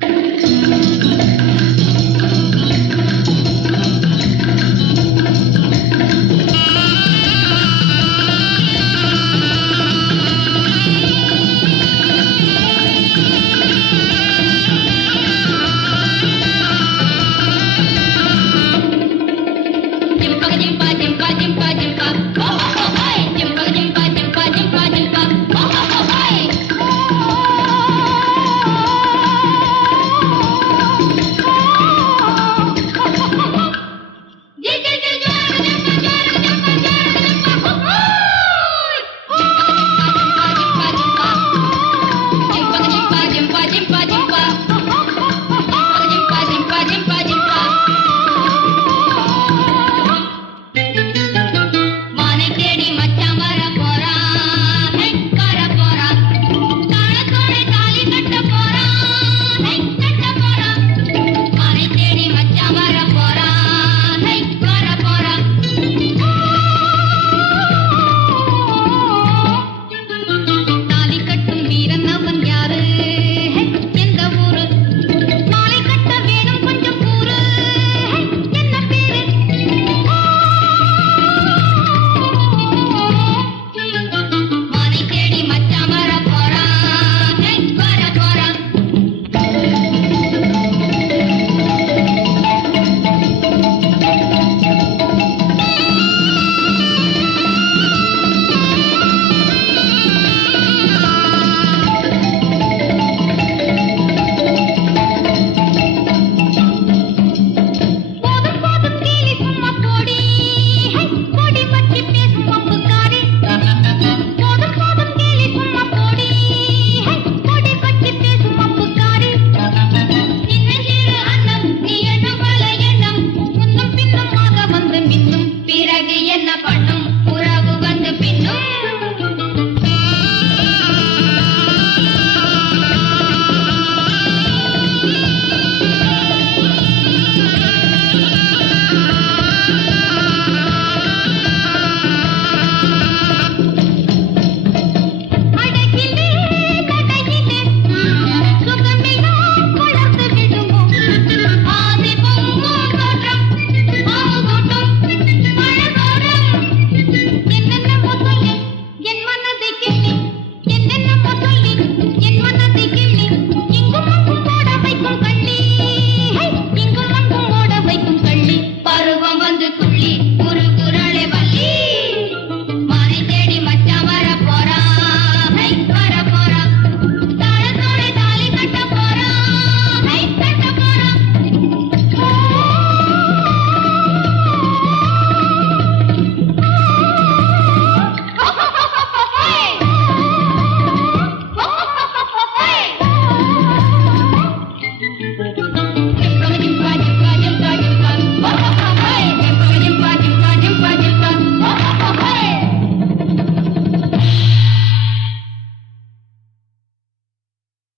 Música